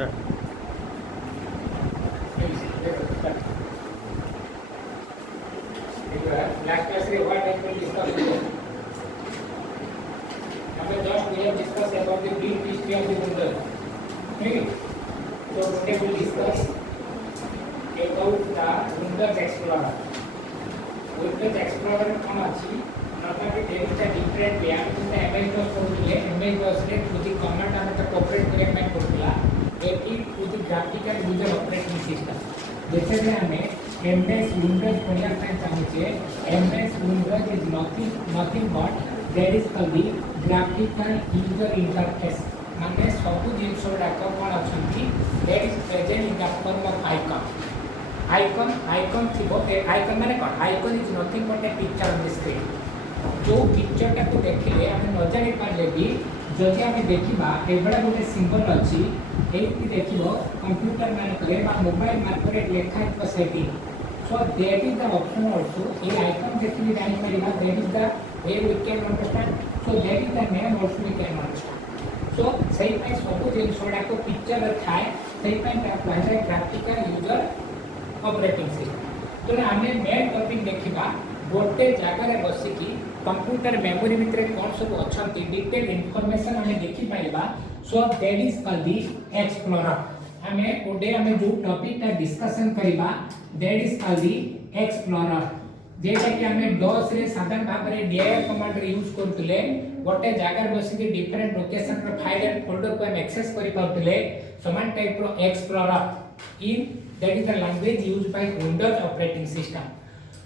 Start. Last class we what I will discuss today. Just we have discussed about the brief history of the Windows. Okay. So today we will discuss about the Windows Explorer. Windows Explorer कौन अच्छी? Normally there is a different way. हम इसमें MS DOS पढ़ते हैं. MS DOS रे कुछ command हमें तो ऑपरेट करने में पड़ता है. एक ही कुछ ग्राफिकल यूजर ऑपरेटिंग सिस्टम. जैसे कि हमें MS Windows पढ़िया करना चाहिए. MS Windows is nothing but there is called the graphical user interface. माने सब जिनिस गुड़ाक कौन अच्छी that is present in the form of icon. Icon थी icon माने कौन? Icon is nothing but a picture on the screen. जो picture टाको देखिले आमे न जानि पारले भी जदि आमे देखिबा एबडा गोटे सिंबल अछि एति देखिबो कंप्यूटर मान करे बा मोबाइल मान करे लेखा थ setting so that is the option also a icon देखिले जानि परिबा that is the way we can understand so that is the name also we can understand so सही पे सब जिनिस गुडा को पिक्चर थाए सही पे plaza graphical user operating system तो आमे मेन टॉपिक देखिबा गोटे जगह बसिकी कंप्यूटर मेमोरी भितर कौन सब अच्छा डिटेल इनफॉरमेशन हमें देखि पाइबा so that is called the explorer हमें ओडे हमें जो टॉपिक का डिस्कशन करिबा that is called the explorer जेटा कि हमें डॉस रे साधारण भाव रे dir कमांड रे यूज करतले गोटे जगह बसिकी डिफरेंट लोकेशन रो फाइल एंड फोल्डर को हम एक्सेस करि पाउतले समान टाइप रो explorer in that is the language used by Windows operating system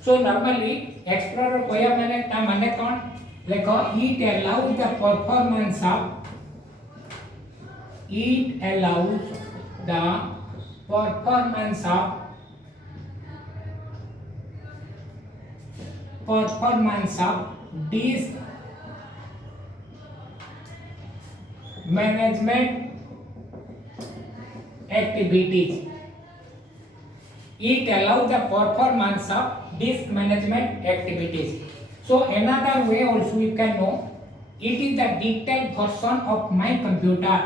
So normally explorer कोया मैंने ता माने कौन लेको it allows the performance of disk management activities. It allows the performance of disk management activities. So another way also you can know it is the detailed version of my computer.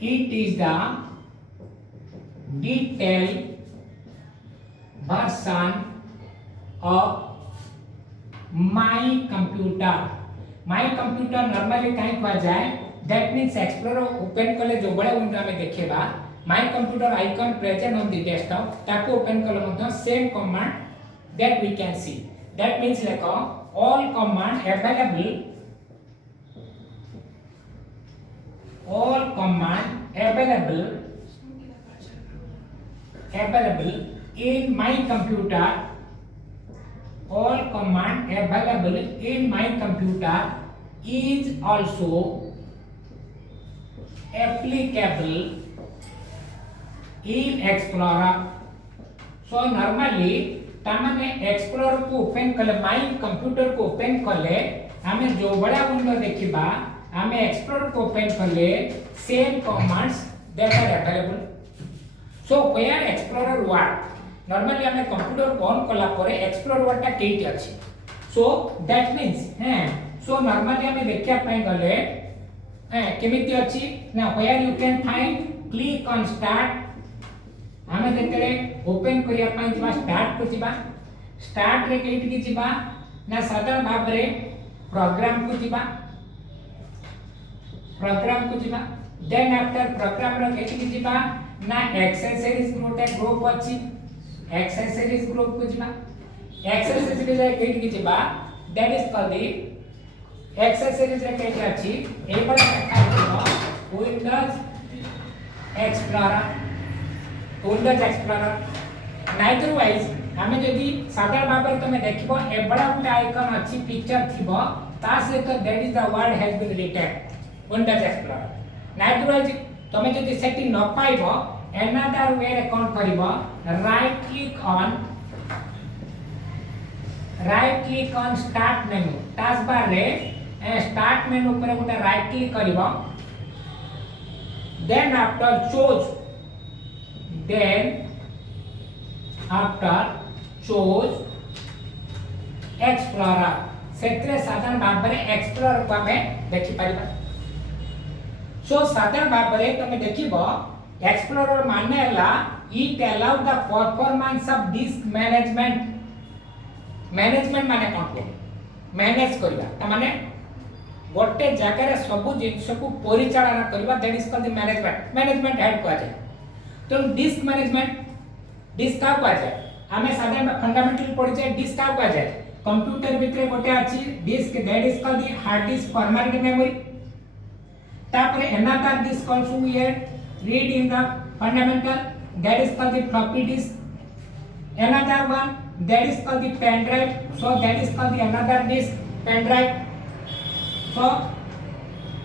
It is the detailed version of my computer. My computer normally कहीं कहा जाए that means explorer open कले जो बड़ा window में देखेगा my computer icon present on the desktop taku open kala madhya same command that we can see that means like all command available in my computer all command available in my computer is also applicable in explorer so normally तामाने explorer को open कले my computer को open कले हमें जो बड़ा window देखिबा हमें एक्सप्लोरर को ओपन कले same commands that are available so where explorer work normally हमें कंप्यूटर को ऑन कला परे एक्सप्लोरर वर्क केटी अछि so that means so normally हमें देखिया पई गले केमिति अछि ना where you can find click on start हमें देखले ओपन करिया पई जिबा स्टार्ट को जिबा स्टार्ट रे केट की जिबा ना साधारण भाव रे प्रोग्राम को जिबा देन आफ्टर प्रोग्राम रे केट की जिबा ना एक्सेसरीज नोटे ग्रुप अछि एक्सेसरीज ग्रुप को जिबा एक्सेसरीज रे केट की जिबा that is called the accessories रे केट अछि ए बड़ा देखा विंडोज एक्सप्लोरर नाइदर वाइज हमें जदी साधारण भाव तमे देखिबो ए बड़ा गुटे आइकन अछि पिक्चर थिबो ता से तो that is the word has been written Windows Explorer neither wise तमे जदी सेटिंग न पाइबो अनदर वे रे कोन करिबो right click on start menu task bar रे स्टार्ट मेनू पर गुटे राइट क्लिक करिबो then after choose एक्सप्लोरर सेत्रे साधारण भाव रे एक्सप्लोरर को हमें देखि परिबा सो साधारण भाव रे तमे देखिबो एक्सप्लोरर माने हला it allow the performance of disc management माने कोन को मैनेज करबा त माने गोटे जगह रे सब जिंस को परिचालन करबा that is called the management head को जाय तो डिस्क का को जाय हमें साधारण फंडामेंटल पढ़ि जाय डिस्क का को जाय कंप्यूटर भितरे गोटे अछि disk that is called the hard disk permanent memory तापरे another disk also we read in the fundamental that is called the floppy disk another one that is called the pen drive so that is called the another disk pen drive so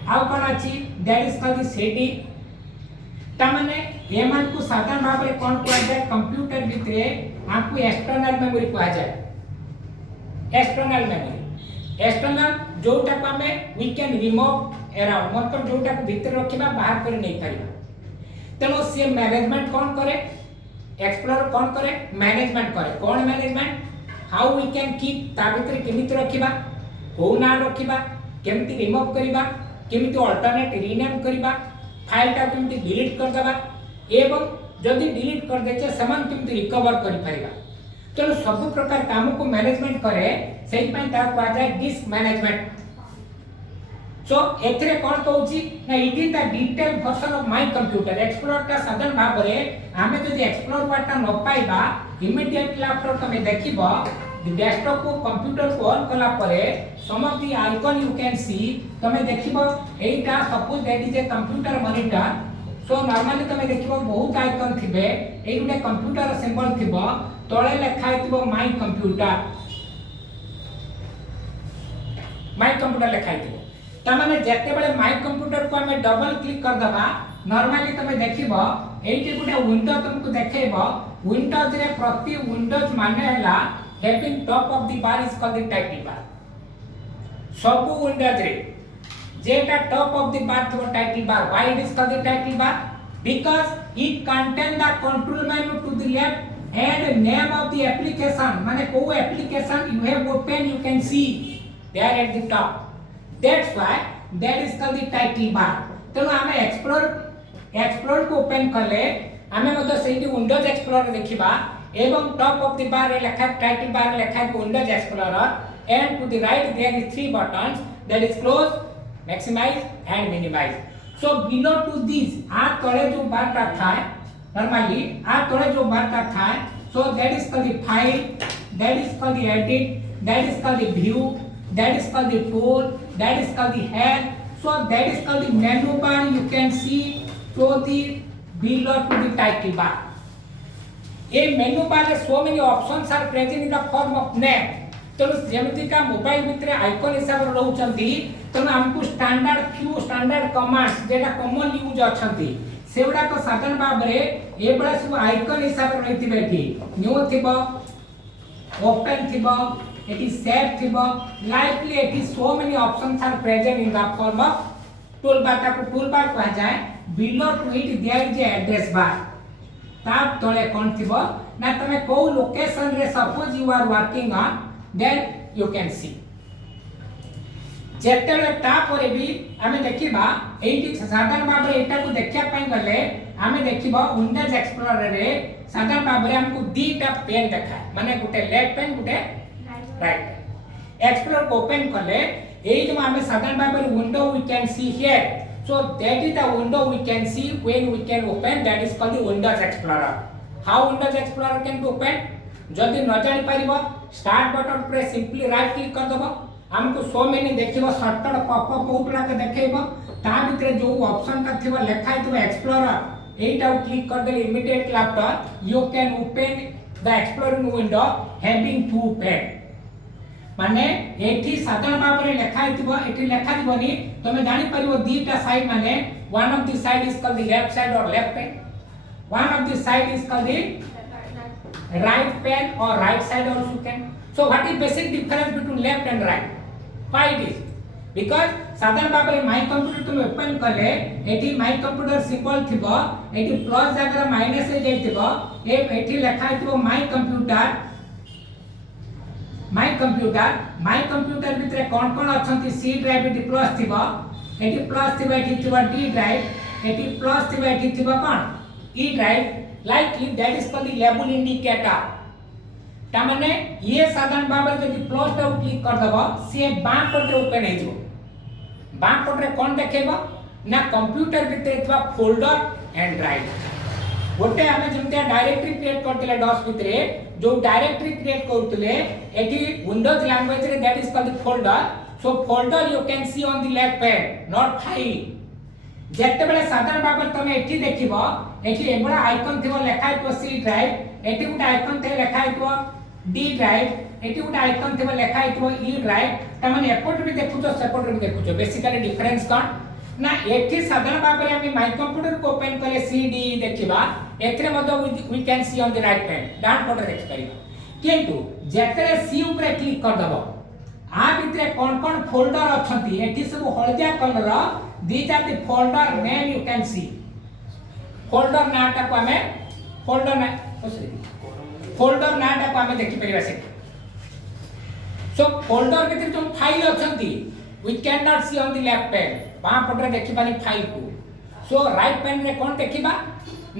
how can achi that is called the cd ता माने एमान को साधारण भाव रे कोन को जाय computer भितरे आपको एक्सटर्नल मेमोरी को आ जाय एक्सटर्नल जोटा को हमें वी कैन रिमूव अराउंड मतलब जोटा को भीतर रखिबा बाहर कर नहीं परिबा तेनो से मैनेजमेंट कौन करे एक्सप्लोरर कौन करे मैनेजमेंट करे कौन management how we can keep ता भीतर केमिति रखिबा को ना रखिबा केमिति रिमूव करिबा केमिति अल्टरनेट रीनेम करिबा फाइल टा केमिति डिलीट कर देबा एवं जदि डिलीट कर देचे समान केमिति रिकवर करि परिबा तेनो सब प्रकार काम को मैनेजमेंट करे सेहि पय ता को जाय डिस्क मैनेजमेंट सो एथरे कोन कहउची ना it is the detail version of my computer explorer का साधन भाव रे हमें जदि एक्सप्लोरर वाटा न पाइबा इमीडिएटली आफ्टर तमे देखिबो डेस्कटॉप को कंप्यूटर को ऑन कला परे some of the icon you can see तमे देखिबो एटा suppose that is a computer monitor so normally तमे देखिबो बहुत आइकन थिबे एई गुटे कंप्यूटर सिंबल थिबो तळे लेखा थिबो माय कंप्यूटर लेखा थिबो तमाने जते बेले माय कंप्यूटर को हमें डबल क्लिक कर दबा नॉर्मली तमे देखिबो एठी गुटे विंडो तुमको देखेबो विंडोज रे प्रति विंडोज माने हला having top of the bar is called the title bar सब विंडोज रे जेटा टॉप ऑफ द बार तो title bar why it is called the title bar because it contain the control menu to the left and name of the application माने को application you have open you can see there at the top that's why that is called the title bar तेणु आमे explore को open करले आमे मत सेठी Windows explorer देखिबा एवं टॉप ऑफ द बार रे लेखा टाइटल बार लेखा Windows explorer and to the right there is three buttons that is close maximize and minimize so below to this आ तळे जो बार का था नॉर्मली आ तळे जो बार का था सो that is called the file that is called the edit that is called the view that is called the tool that is called the head so that is called the menu bar you can see to the below to the title bar a menu bar has so many options are present in the form of name तो जेमति का mobile भितरे icon हिसाब रे रहउचंती तो हमकु standard commands जेटा common use अछंती सेउडा को साधारण भाव रे ए बडा सब आइकन हिसाब रे रहिति बैठी न्यू थिबो ओपन थिबो it is saved thibo likely it is so many options are present in the form of toolbar ta ko toolbar कहा जाए below to it there is a address bar tab तळे कोन थिबो ना तमे को location रे suppose you are working on then you can see जेतेले ता परे भी हमें देखिबा एठी साधारण भाव रे एटा को देखिया पई गले हमें देखिबा विंडोज एक्सप्लोरर रे साधारण भाव रे हमको दीटा पेन देखाय माने गुटे लेफ्ट पेन गुटे राइट एक्सप्लोर को ओपन करले एई जो हमें साधारण भाव रे window we can see here so that is the window we can see when we can open that is called the Windows explorer how Windows explorer can be open जदि न जानि परिबो start button press simply right click कर दबो हमको so many देखिबो shortcut popup बहुत के देखैबो ता भितरे जो ऑप्शन का थिबो लेखा थिबो एक्सप्लोरर एटा क्लिक कर देले immediately after you can open the exploring window having two pane माने एठी साधारण भाव रे लेखा हितबो एठी लेखा दिबोनी तमे जानि परिबो दीटा साइड माने one of the side is called the left side और left pane one of the side is called the right pane और right side also can so what is basic difference between left and right why it is because साधारण भाव रे my computer तुम open करले एठी my computer symbol थिबो एठी plus जागर माइनस ए जैतिबो एठी लेखा हितबो माय कंप्यूटर भितरे कोन कोन अछंती सी ड्राइव डी प्लस थिबो एटी प्लस थिबा एटी थिबा डी ड्राइव एटी प्लस थिबा एटी थिबा कोन E drive likely that is called the label indicator ता माने ये साधारण भाबरे जदि प्लस टा क्लिक कर दबो से बां पटे ओपन हे जो बां पटे कोन देखेबो ना कंप्यूटर भितरे थवा फोल्डर एंड ड्राइव गोटे आमे जेमते डायरेक्टरी क्रिएट करतले डॉस भितरे जो डायरेक्टरी क्रिएट करतले एटी विंडोज लैंग्वेज रे that is called the folder so folder you can see on the left pad not file जेते बेले साधारण भाबरे तमे एठी देखिबो एठी एबडा आइकन थिबो लेखा हितो सी ड्राइव एठी गुटे आइकन थे लेखा हितो डी ड्राइव एटी गुटे आइकन थिबो लेखा हितो ई ड्राइव त माने एपोर्ट भी देखुचो सेपोर्ट भी देखुचो बेसिकली डिफरेंस कोन ना एठी साधारण भाबरे हम माय कंप्यूटर को ओपन करे सीडी देखिबा एथरे मधो we can see on the right pad down पटे देखि परिबा किंतु जेतरे सी ऊपर क्लिक कर दबो आ भितरे कोन फोल्डर अछंती एठी सब हळदिया colour these are the folder name you can see folder नाटा को हमें फोल्डर ना फोल्डर नाटा को हमें देखि परिबा से सो फोल्डर भितर जो फाइल अछंती we can not see on the left pad बां पटरे देखि पानी फाइल को सो राइट पैड रे कोन देखिबा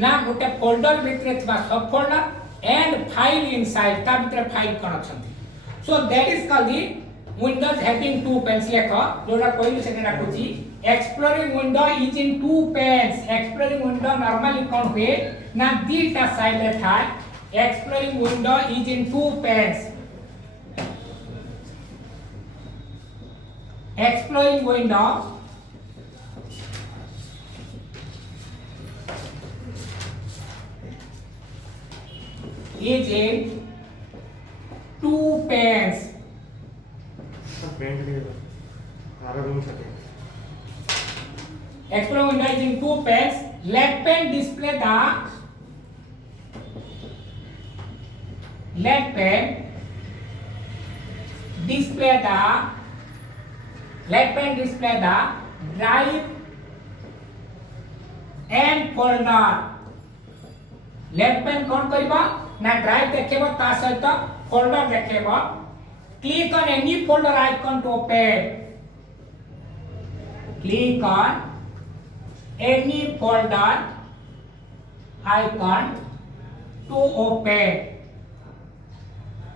ना गोटे फोल्डर भितर थबा सब फोल्डर एंड फाइल इनसाइड ता भितर फाइल कोन अछंती so that is called the Windows having two panes लेखो जोडा कोइल सेटा डाकुची exploring window is in two panes exploring window normally कोन हुए ना दीटा साइड रे था exploring window is in two panes exploring window is in two panes exploring window is in two panes left pane display the left pane display the left pane display the drive and folder left pane कोन करबा ना drive देखेबो ता सहित folder देखेबो click on any folder icon to open click on any folder icon to open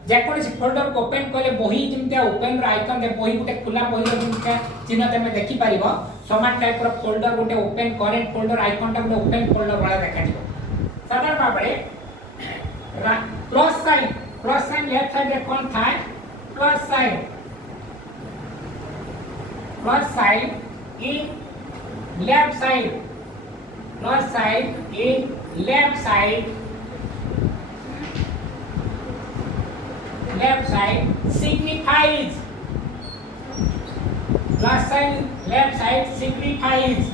जेकोसी folder को open करले बही जिमते ओपन र आइकन दे बही गुटे खुला बही र जिमते चिन्ह तमे देखि परिबो समान टाइप र फोल्डर गुटे ओपन करेंट फोल्डर आइकन टा गुटे ओपन फोल्डर वाला देखाजिबो साधारण भाबरे प्लस साइन लेफ्ट साइड रे कोन थाय plus sign in left side plus sign in left side left side signifies plus sign left side signifies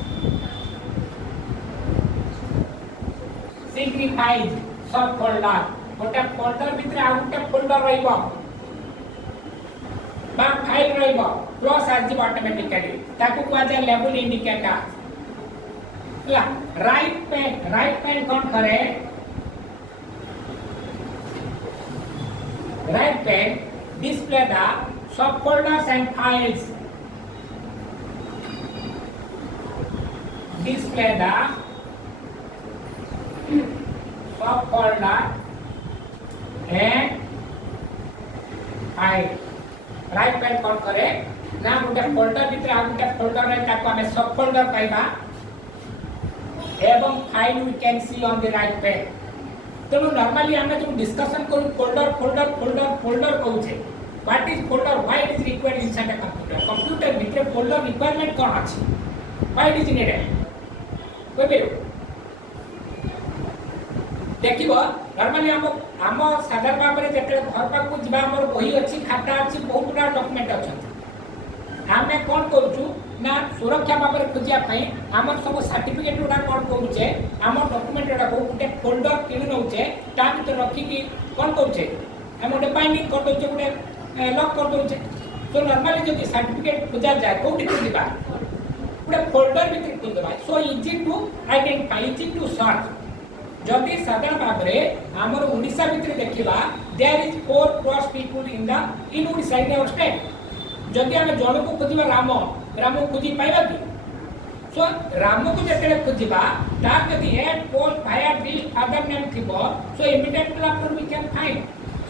subfolder गोटे फोल्डर भितर आ गोटे फोल्डर रहइबो बा फाइल रहइबो प्लस आ जिवो ऑटोमेटिकली ताकू को आजे लेबल इंडिकेटर ला राइट पैन कोन करे right pane display the subfolders and files display the subfolder and file right pane कोन करे ना गोटे फोल्डर भितर आ गोटे फोल्डर रे ताको हमें सब फोल्डर पाइबा एवं file we can see on the right pane तेणु नॉर्मली आम जो डिस्कशन करूँ फोल्डर कहूचे what is folder why it is required inside a computer भितर फोल्डर रिक्वायरमेंट कौन अच्छी व्हाई इट इज नीडेड कोई देखिबो नॉर्मली आम साधारण भाव में जेते घर पाक जीवा हमर बही अच्छी खाता अच्छी बहुत गुडा डॉक्यूमेंट अछि आमे कोन करूछु ना सुरक्षा भाव में खोजिया पई हमर सब सर्टिफिकेट उडा कोन करूचे हमर डॉक्यूमेंट उडा को गुटे फोल्डर किनि नउचे ता भीतर रखी कि कोन करूचे हम उडे बाइंडिंग कर दोचे गुटे लॉक कर दोचे तो नॉर्मली जदि सर्टिफिकेट खोजा जाय कोठी खोजिबा गुटे फोल्डर भीतर खोजबा so easy to identify easy to search जदि साधारण भाव में हमर ओडिसा भीतर देखिबा there is 4 crore people in Odisha in our state जदि हम जन को खोजिबा राम खोजी पाइबा कि सो राम को जतले खोजिबा तार जदि हेड पोस्ट भाया दिस फादर नेम थिबो so immediately after we can find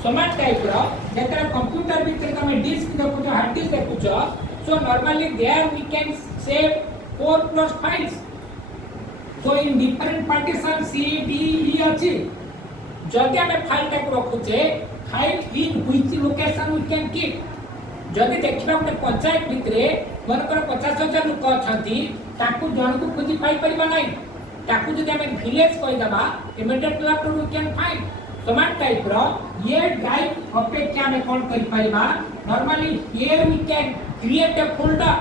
समान टाइप रो जतले कंप्यूटर भीतर तमे डिस्क देखु जो हार्ड डिस्क देखु जो so normally there we can save 4 plus files so in different partition C D E अछि जदि हमें फाइल टाइप रखुचे file in which location we can keep जदि देखिबा गोटे पंचायत भितरे मनकर 50,000 लोक अछंती ताकू जन को खोजी पाई परिबा नै ताकू जदि हमें विलेज कहि दबा immediately after we can find समान टाइप रो ये ड्राइव अपेक्षा में कोन करि परिबा normally here we can create a folder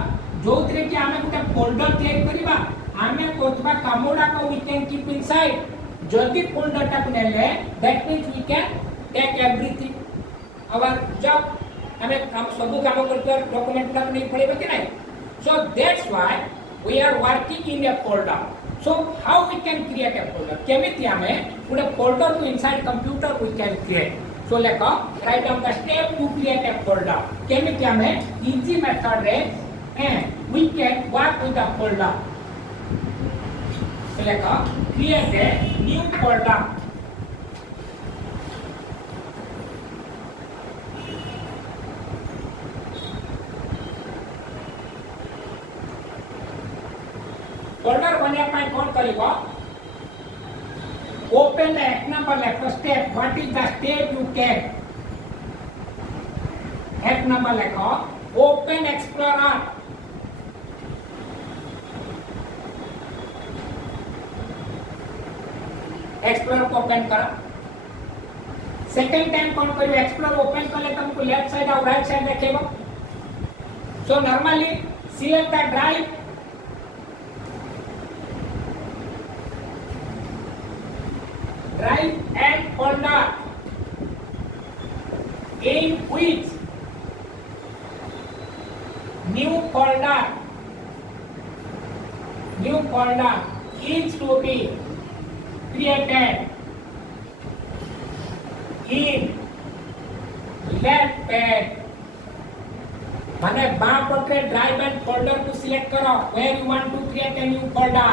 जो थरे कि हमें गोटे फोल्डर क्रिएट करिबा हमें कोतबा कामोडा को वी कैन कीप इनसाइड जदि फोल्डर टा को नेले that means we can take everything our job हमें हम सब काम करते डॉक्यूमेंट ला नहीं पड़ेगा कि नहीं so that's why we are working in a folder so how we can create a folder केमिति हमें पूरे फोल्डर को inside computer we can create so लेको write down the step to create a folder केमिति हमें easy method रे we can work with the folder so लेको create a new folder folder बनिया पाई कोन करिवो ओपन द एक नंबर लेखो step what is the step you take एक नंबर लेखो ओपन एक्सप्लोरर एक्सप्लोरर को ओपन करो सेकंड टाइम कोन करिवो एक्सप्लोरर ओपन करले तुमको लेफ्ट साइड और राइट साइड देखेबो so normally select the drive drive and folder in which new folder is to be created in left pad माने balm पटे ड्राइव एंड फोल्डर को select करो where you want to create a new folder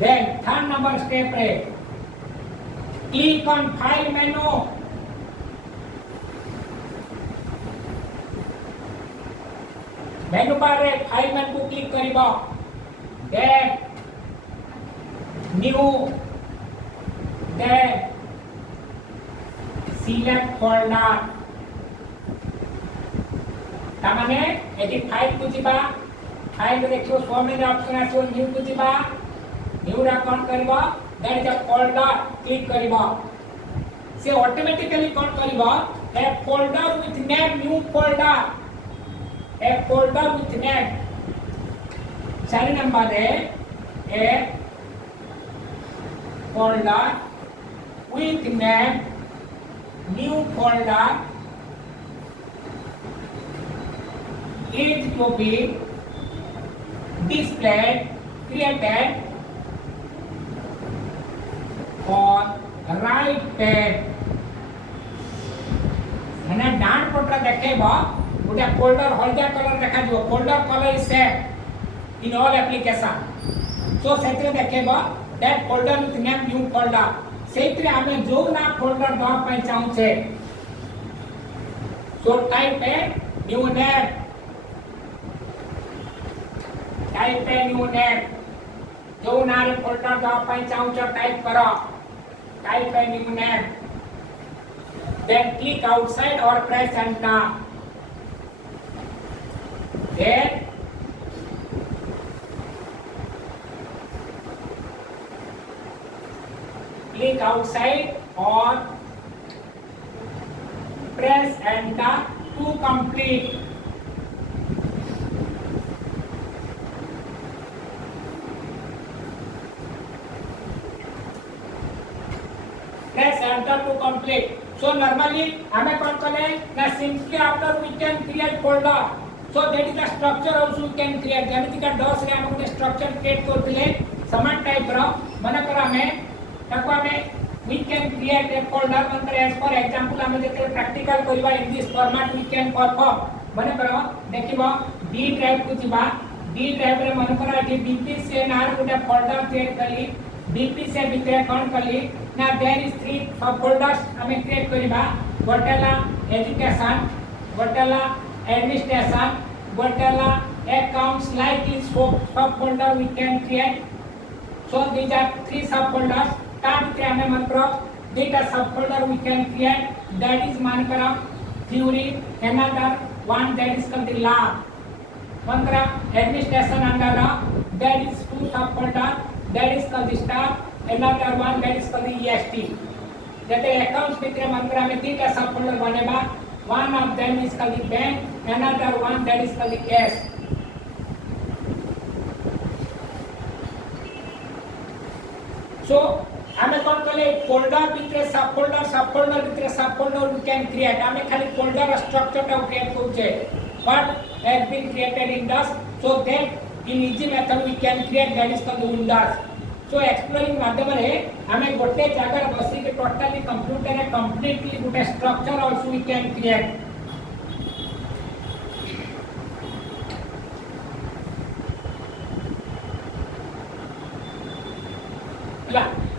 then third number step रे click on file menu मेनू बार रे file menu को click करिबो then new then select folder तामाने एटी फाइल को जिबा फाइल देखियो सो में ऑप्शन आछो न्यू को जिबा न्यू रा कोन करबो that is a folder click करिबो से ऑटोमेटिकली कोन करिबो a folder with name new folder a folder with name चार नंबर रे a folder with name new folder is to be displayed created on right pad माने डान पटरा देखेबो उटा folder Haldia colour देखा दियो folder colour is same in all application so सेतरे देखेबो that folder with name new folder सेतरे हमें जो ना फोल्डर दो पय चाहू छे so type a new name type a new name जो नारे फोल्डर दो पय चाहू छो टाइप करो type a new name then click outside or press enter then click outside or press enter to complete press enter to complete so normally हमें कौन कले ना simply after we can create folder so that is the structure also we can create जेमिति का DOS रे हम ଗୋଟେ structure create करथिले समान टाइप रो माने कर हमें ताको हमें we can create a folder मतलब as for example हमें जेते प्रैक्टिकल करबा in this format we can perform माने कर देखिबो D drive को जिबा डी ड्राइव रे मन करा कि बीपी से नार गुटे फोल्डर क्रिएट कली बीपी से भितर कोन कली ना there is three sub folders हमें क्रिएट करिबा गोटेला एजुकेशन गोटेला एडमिनिस्ट्रेशन गोटेला accounts like this sub folder we can create so these are three sub folders tab के हमें मात्र data sub folder we can create that is मान करा theory another one that is called the lab मान करा administration under that is two sub folder that is called the staff another one that is called the EST जैसे accounts भितर मान करा हमें तीन sub folder बनेगा one of them is called the bank another one that is called the cash so हमें कौन कले फोल्डर भितर सब फोल्डर भितर सब फोल्डर वी कैन क्रिएट हमें खाली फोल्डर स्ट्रक्चर टा क्रिएट करछे but has been created in thus so that in easy method we can create that is called Windows so exploring माध्यम रे हमें गोटे जगह बसी के टोटली कंप्यूटर रे कंप्लीटली गोटे structure also we can create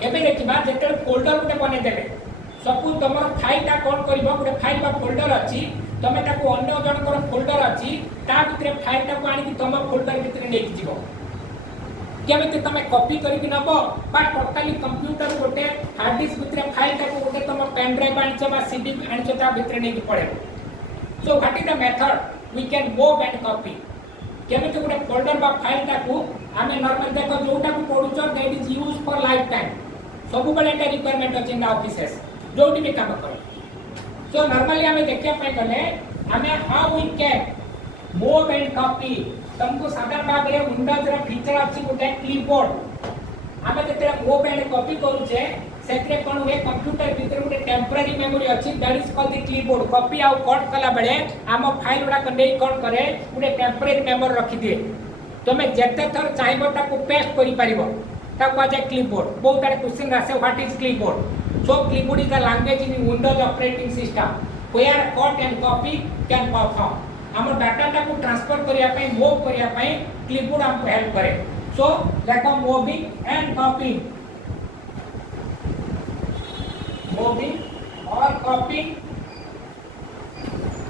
एबे देखिबा जेते फोल्डर गुटे बने देबे सपोज तमर फाइल ता कोन करबो गुटे फाइल बा फोल्डर अछि तमे ताको अन्य जनकर फोल्डर अछि ता भितरे फाइल ता को आनी कि तम फोल्डर भितरे नै जिवो केमिति तमे कॉपी करि कि नबो बा टोटली कंप्यूटर गुटे हार्ड डिस्क भितरे फाइल ता को गुटे तम पेन ड्राइव आनिछ बा सीडी आनिछ ता भितरे नै कि पड़े so what is the method we can move and copy केमिति गुटे फोल्डर बा फाइल ता को हमें नॉर्मल देखो जोटा को पढुछ that is used for life time सब बले एटा रिक्वायरमेंट अछि इन ऑफिसेस जोटी भी काम करे सो नॉर्मली हमें देखिया पाई गले हमें how we can move and copy तुमको साधारण भाग रे विंडोज रे फीचर अछि गुटे कीबोर्ड हमें जेते मूव एंड कॉपी करू छे सेत्रे कोन हुए कंप्यूटर भीतर गुटे टेम्पररी मेमोरी अछि that is called the keyboard copy आउ कट कला बेले हम फाइल उडा को नै कोन करे गुटे टेम्पररी मेमोरी रखि दिए तुम जेते थर चाहिबो ताको पेस्ट करि परिबो ताको आज क्लिपबोर्ड बहुत सारे क्वेश्चन आसे what is clipboard so clipboard is the language in Windows operating system where cut and copy can perform हम डाटा ताको ट्रांसफर करिया पई मूव करिया पई क्लिपबोर्ड हमको हेल्प करे सो देखो मूविंग एंड कॉपिंग मूविंग और कॉपिंग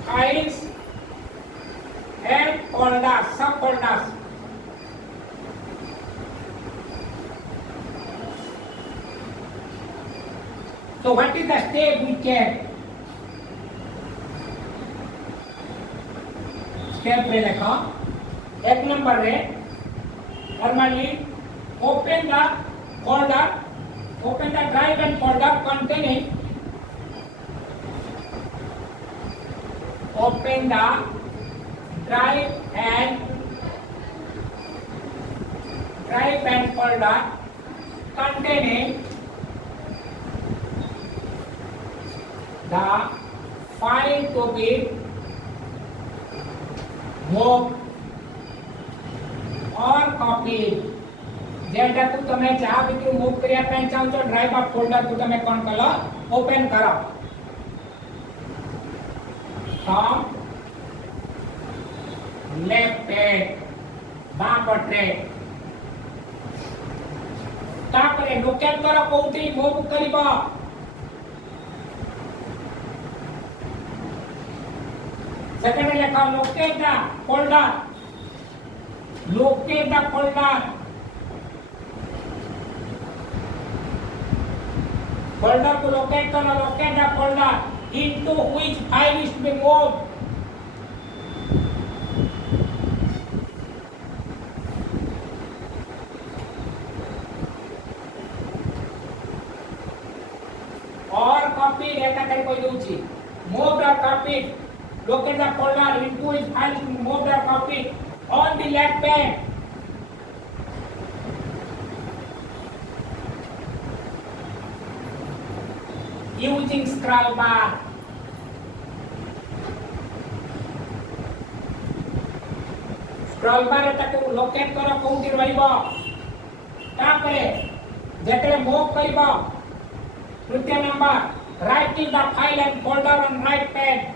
फाइल्स एंड फोल्डर्स सब folders so what is the step we can step रे देखो एक नंबर रे normally open the folder open the drive and folder containing open the drive and folder containing the file to be moved or copied जेटा को तमे जहां भी move करिया पे चाहो तो ड्राइव ऑफ फोल्डर को तमे कोन कलो ओपन करो फ्रॉम लेफ्ट बां पटे तापरे लोकेट करो कोठी मूव करिबो सेकंड लेखा locate the folder folder को locate करो locate the folder into which file is to be moved और copy एटा करी कोइ दोछि moved or copied locate the folder into its file moved or copied on the left pane using scroll bar एटाको locate करो कोउटी रहइबो तापरे जेते move करिबो तृतीय number right click the file and folder on right pane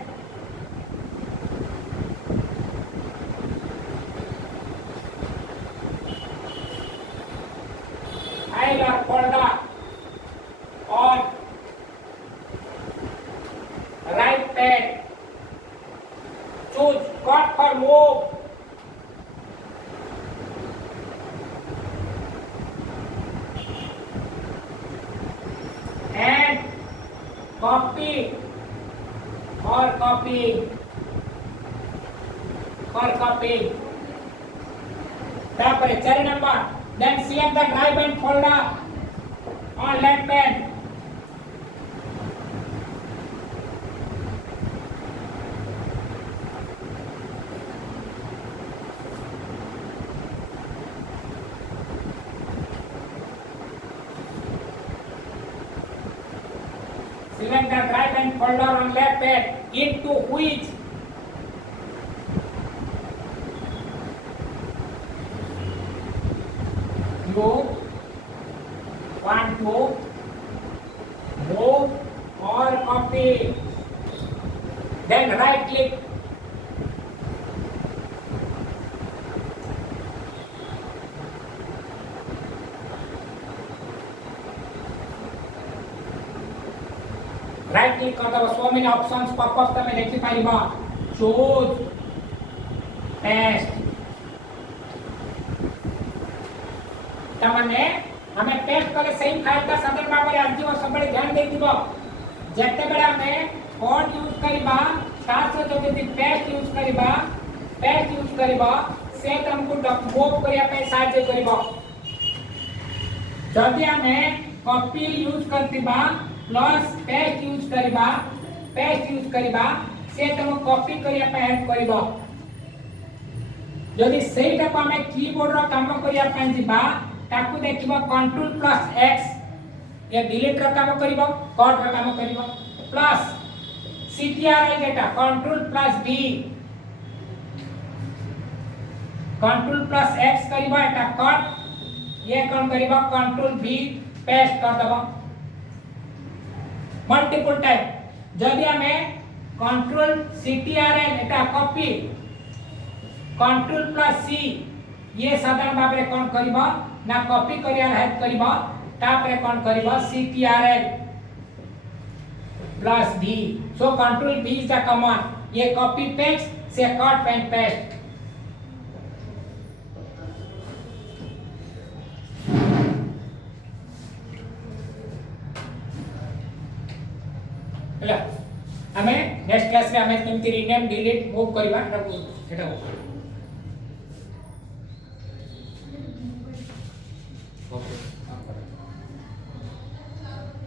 copy or copying or copying. तापर 4 number then select the drive and folder on left hand. Select the drive and folder on left hand into which you want to move or copy. Then right click. Right click करदब so many options popup तमे देखि पाइबा choose paste तमने हमें paste करे सही file का साधन भाबरे आजिव सबले ध्यान दे दिबो जते बेला हमें कोड यूज करिबा शास्त्र जति पेस्ट यूज करिबा से तुमको मूव करिया पे सहायता करिबो जदि हमें कॉपी यूज करतिबा प्लस पेस्ट यूज करिबा से तुम कॉपी करिया पे हेल्प करिबो जदि सेटा को हमें कीबोर्ड रो काम करिया पे जिबा ताकू देखिबो कंट्रोल प्लस एक्स ये डिलीट रो काम करिबो कट रो काम करिबो plus CTRL data control plus B control plus X करिबो एटा कट ये कौन करिबो कंट्रोल बी पेस्ट कर दबो मल्टीपल टाइप जदि हमें कंट्रोल सीटीआरएल एटा कॉपी कंट्रोल प्लस सी ये साधारण भाव रे कोन करिबो ना कॉपी करिया हेल्प करिबो तापरे कोन करिबो CTRL plus D so control B is the command ये कॉपी पेस्ट से कट एंड पेस्ट हमें नेक्स्ट क्लास रे हमें केमती रीनेम डिलीट मूव करबा सेटा